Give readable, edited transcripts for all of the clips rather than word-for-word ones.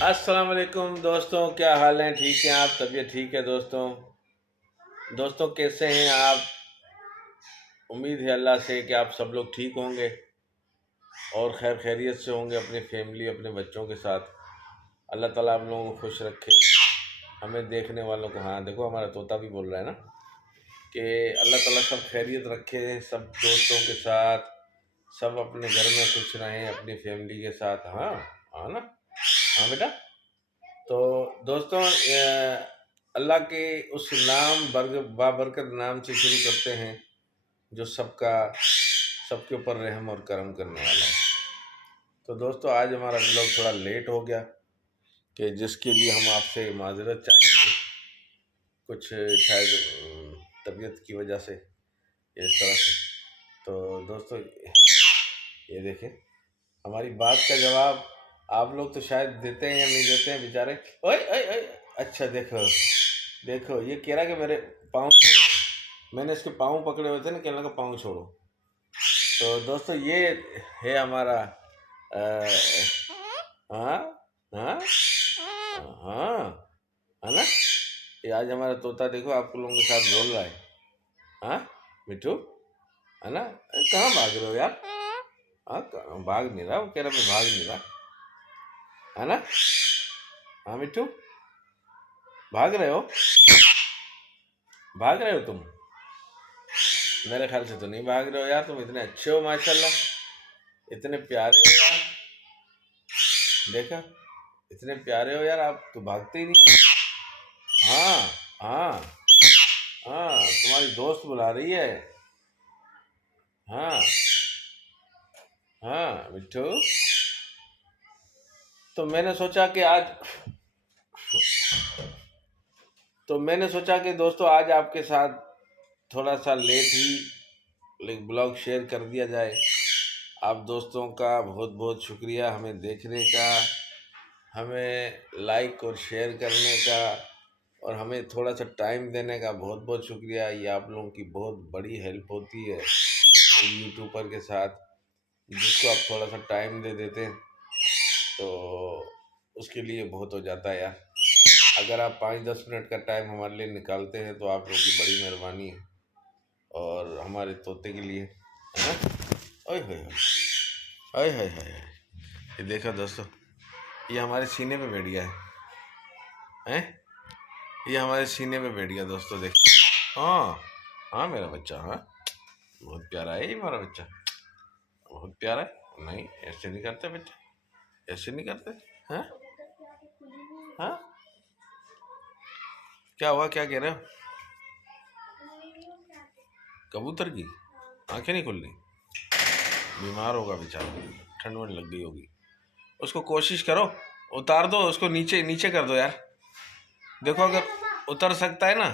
अस्सलाम वालेकुम दोस्तों, क्या हाल है? ठीक हैं आप? तबीयत ठीक है दोस्तों? दोस्तों कैसे हैं आप? उम्मीद है अल्लाह से कि आप सब लोग ठीक होंगे और खैर खैरियत से होंगे अपनी फैमिली, अपने बच्चों के साथ। अल्लाह ताला आप लोगों को खुश रखे, हमें देखने वालों को। हाँ, देखो हमारा तोता भी बोल रहा है ना कि अल्लाह ताला सब खैरियत रखे, सब दोस्तों के साथ, सब अपने घर में खुश रहें, अपनी फैमिली के साथ। हाँ, हाँ ना? हाँ बेटा? तो दोस्तों अल्लाह के उस नाम बाबरकत नाम से शुरू करते हैं जो सबके ऊपर रहम और करम करने वाला है। तो दोस्तों आज हमारा ब्लॉग थोड़ा लेट हो गया कि जिसके लिए हम आपसे माजरत चाहेंगे। कुछ शायद तबीयत की वजह से इस तरह से। तो दोस्तों ये देखें, हमारी बात का जवाब आप लोग तो शायद देते हैं या नहीं देते हैं बेचारे। ओए ओए ओए, अच्छा देखो देखो, ये कह रहा कि मेरे पाँव छोड़ो। मैंने इसके पाँव पकड़े हुए थे ना, कहने लगा पाँव छोड़ो। तो दोस्तों ये है हमारा हाँ हाँ हाँ, है ना? ये आज हमारा तोता देखो आप लोगों के साथ बोल रहा है। हाँ मिठू, है ना? कहाँ भाग रहे हो यार? हाँ, भाग नहीं रहा, वो कह रहा मैं भाग नहीं रहा, है ना? हाँ मिठू, भाग रहे हो? भाग रहे हो तुम? मेरे ख्याल से तो नहीं भाग रहे हो यार, तुम इतने अच्छे हो माशाल्लाह, इतने प्यारे हो यार। देखा, इतने प्यारे हो यार, आप तो भागते ही नहीं हो। हाँ हाँ हाँ, तुम्हारी दोस्त बुला रही है। हाँ हाँ मिट्टू, तो मैंने सोचा कि आज तो मैंने सोचा कि दोस्तों आज आपके साथ थोड़ा सा लेट ही ब्लॉग शेयर कर दिया जाए। आप दोस्तों का बहुत बहुत शुक्रिया हमें देखने का, हमें लाइक और शेयर करने का, और हमें थोड़ा सा टाइम देने का बहुत बहुत शुक्रिया। ये आप लोगों की बहुत बड़ी हेल्प होती है यूट्यूबर के साथ, जिसको आप थोड़ा सा टाइम दे देते हैं तो उसके लिए बहुत हो जाता है यार। अगर आप 5-10 मिनट का टाइम हमारे लिए निकालते हैं तो आप लोगों की बड़ी मेहरबानी है, और हमारे तोते के लिए, है ना? ओए होए होए, ओए होए होए, ये देखो दोस्तों, ये हमारे सीने पे बैठ गया है। ये हमारे सीने पे बैठ गया दोस्तों, देखो। हाँ हाँ मेरा बच्चा, हाँ बहुत प्यारा है ये हमारा बच्चा, बहुत प्यारा है। नहीं ऐसे नहीं करते बच्चे, ऐसे नहीं करते। हाँ हाँ, क्या हुआ, क्या कह रहे हो? कबूतर की आंखें नहीं खुल रही? बीमार होगा बेचारा, ठंड वंड लग गई होगी उसको। कोशिश करो, उतार दो उसको, नीचे नीचे कर दो यार। देखो अगर उतर सकता है ना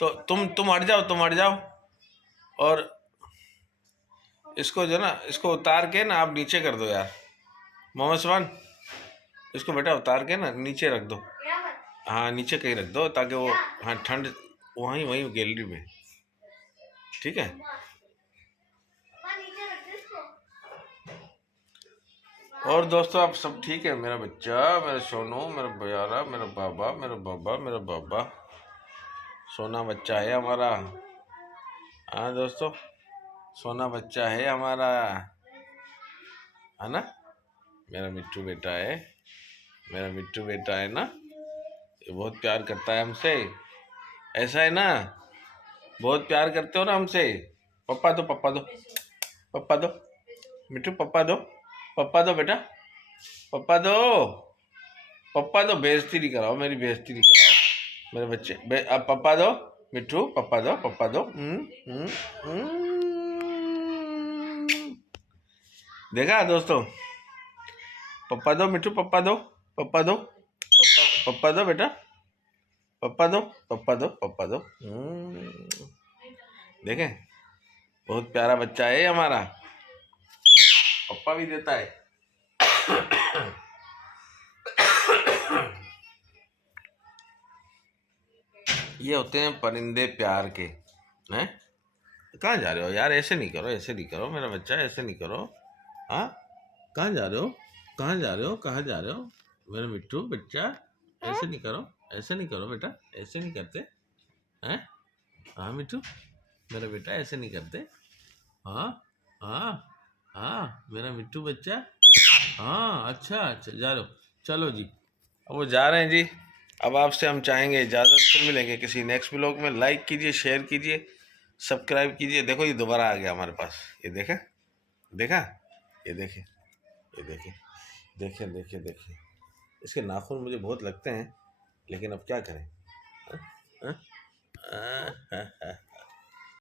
तो तुम हट जाओ, तुम हट जाओ, और इसको जो ना, इसको उतार के ना आप नीचे कर दो यार। मोहम्मद सुभान, इसको बेटा उतार के ना नीचे रख दो। हाँ नीचे कहीं रख दो ताकि वो, हाँ ठंड, वहीं वहीं गैलरी में, ठीक है? और दोस्तों आप सब ठीक है? मेरा बच्चा, मेरा सोनू, मेरा प्यारा, मेरा बाबा, मेरा बाबा, मेरा बाबा, सोना बच्चा है हमारा। हाँ दोस्तों, सोना बच्चा है हमारा, है ना? मेरा मिट्टू बेटा है, मेरा मिट्टू बेटा है ना, ये बहुत प्यार करता है हमसे, ऐसा है ना? बहुत प्यार करते हो ना हमसे। पप्पा दो, पप्पा दो, पप्पा दो, मिट्टू पप्पा दो, पप्पा दो बेटा, पप्पा दो, पप्पा दो। बेइज्जती नहीं कराओ, मेरी बेइज्जती नहीं कराओ मेरे बच्चे। अब पप्पा दो मिट्टू, पप्पा दो, पप्पा दो। देखा दोस्तों, पप्पा दो मिट्टू, पप्पा दो, पप्पा दो, पप्पा दो बेटा, पप्पा दो, पप्पा दो, पप्पा दो। देखें, बहुत प्यारा बच्चा है हमारा, पप्पा भी देता है। ये होते हैं परिंदे प्यार के, हैं? कहाँ जा रहे हो यार? ऐसे नहीं करो, ऐसे नहीं करो मेरा बच्चा, ऐसे नहीं करो। हाँ, कहाँ जा रहे हो? कहाँ जा रहे हो? कहाँ जा रहे हो? मेरा मिट्टू बच्चा, ऐसे नहीं करो, ऐसे नहीं करो बेटा, ऐसे नहीं करते हैं। हाँ मिट्टू, मेरा बेटा ऐसे नहीं करते। हाँ हाँ हाँ, मेरा मिट्टू बच्चा। हाँ अच्छा अच्छा, जा लो, चलो जी, अब वो जा रहे हैं जी। अब आपसे हम चाहेंगे इजाज़त, फिर मिलेंगे किसी नेक्स्ट ब्लॉग में। लाइक कीजिए, शेयर कीजिए, सब्सक्राइब कीजिए। देखो ये दोबारा आ गया हमारे पास, ये देखा, देखा, ये देखिए, ये देखिए, देखिए देखिए देखिए, इसके नाखून मुझे बहुत लगते हैं, लेकिन अब क्या करें। हाँ? हाँ? हाँ, हाँ, हाँ।